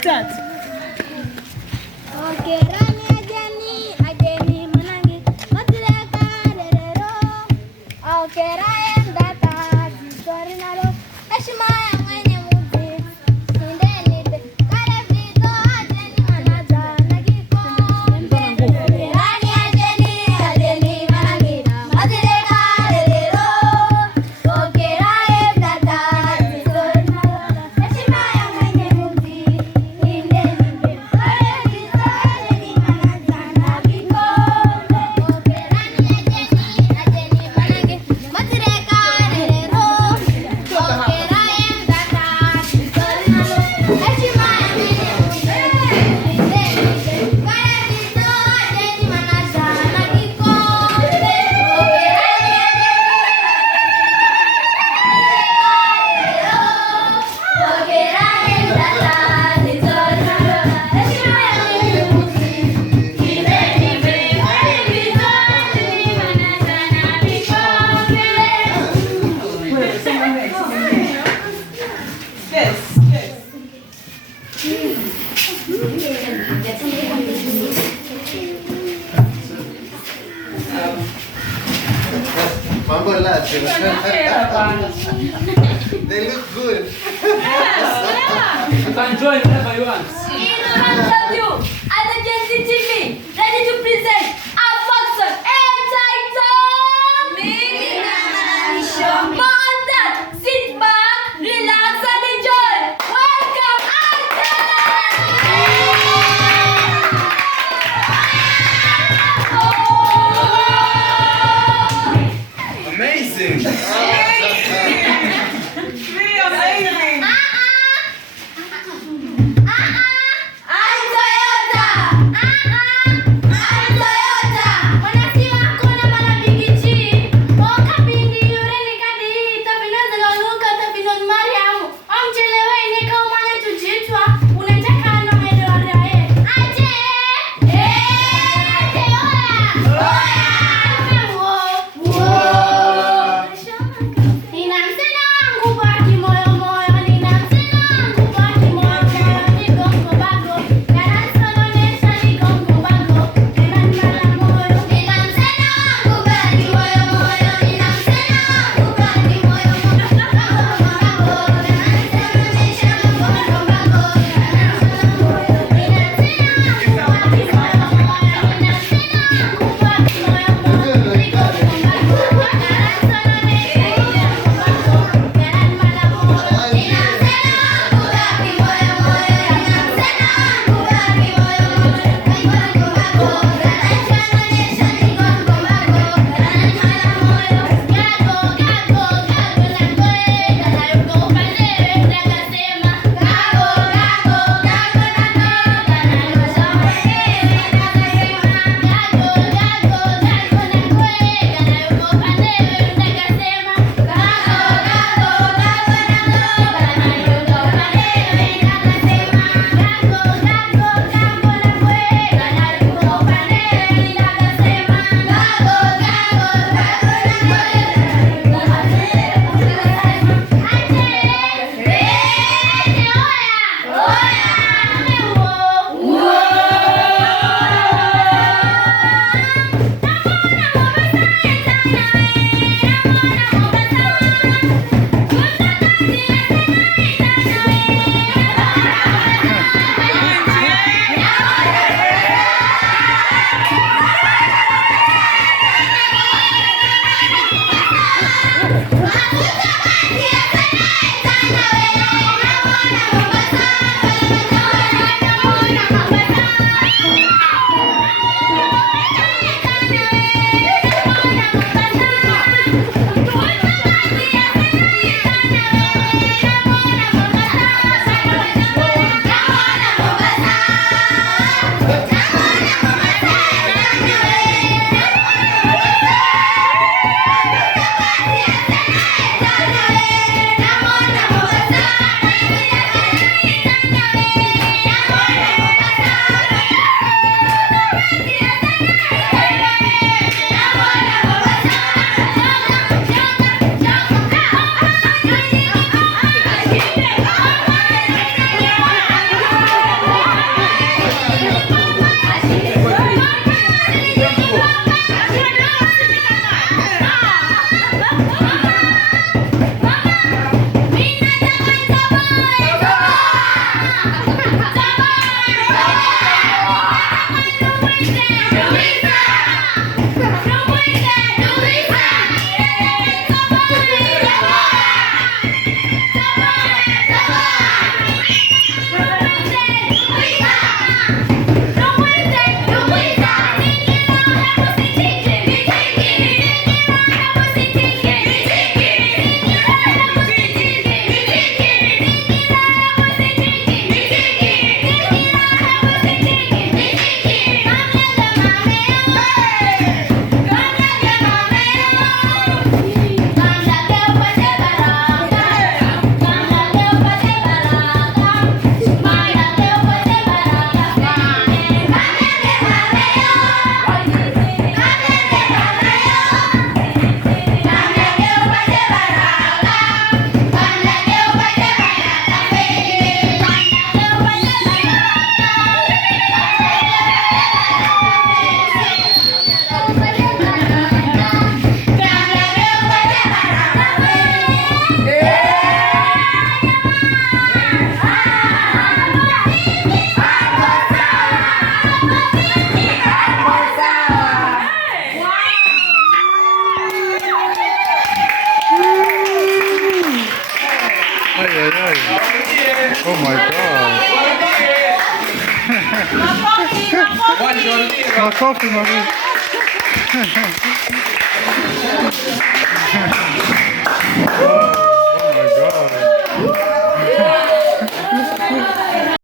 Start. Okay, rani ajeni manangi matileka derero. Okay, raem data disori nalo. Heshima ya mwenye muzi sindeni de kare vito ajeni manaza nagiko. Rani ajeni manangi matileka derero. Okay, raem data disori nalo. Heshima ya mwenye muzi Mambo latte. They look good. You can join whenever you want. At the Gen Z TV, ready to present our function entitled Mimi Nana Show. On that, sit back, relax, and enjoy. Welcome, Amazing. Really amazing. I'm Toyota. I'm Toyota. Wanasiwa kuna marafiki. Oka pindi yure nikadi. Tapinoza galuka tapinon Mariamu. Omchelewe nika umane tujitwa. Unataka ano medora Aje. Aje oya. Nina msela wangu baki moyo moyo. Nina msela wangu baki moyo moyo. Nigongo bago. Garanso nonesha nigongo Ay, ay, ay. Oh my God. Makofi, makofi. My coffee, mommy.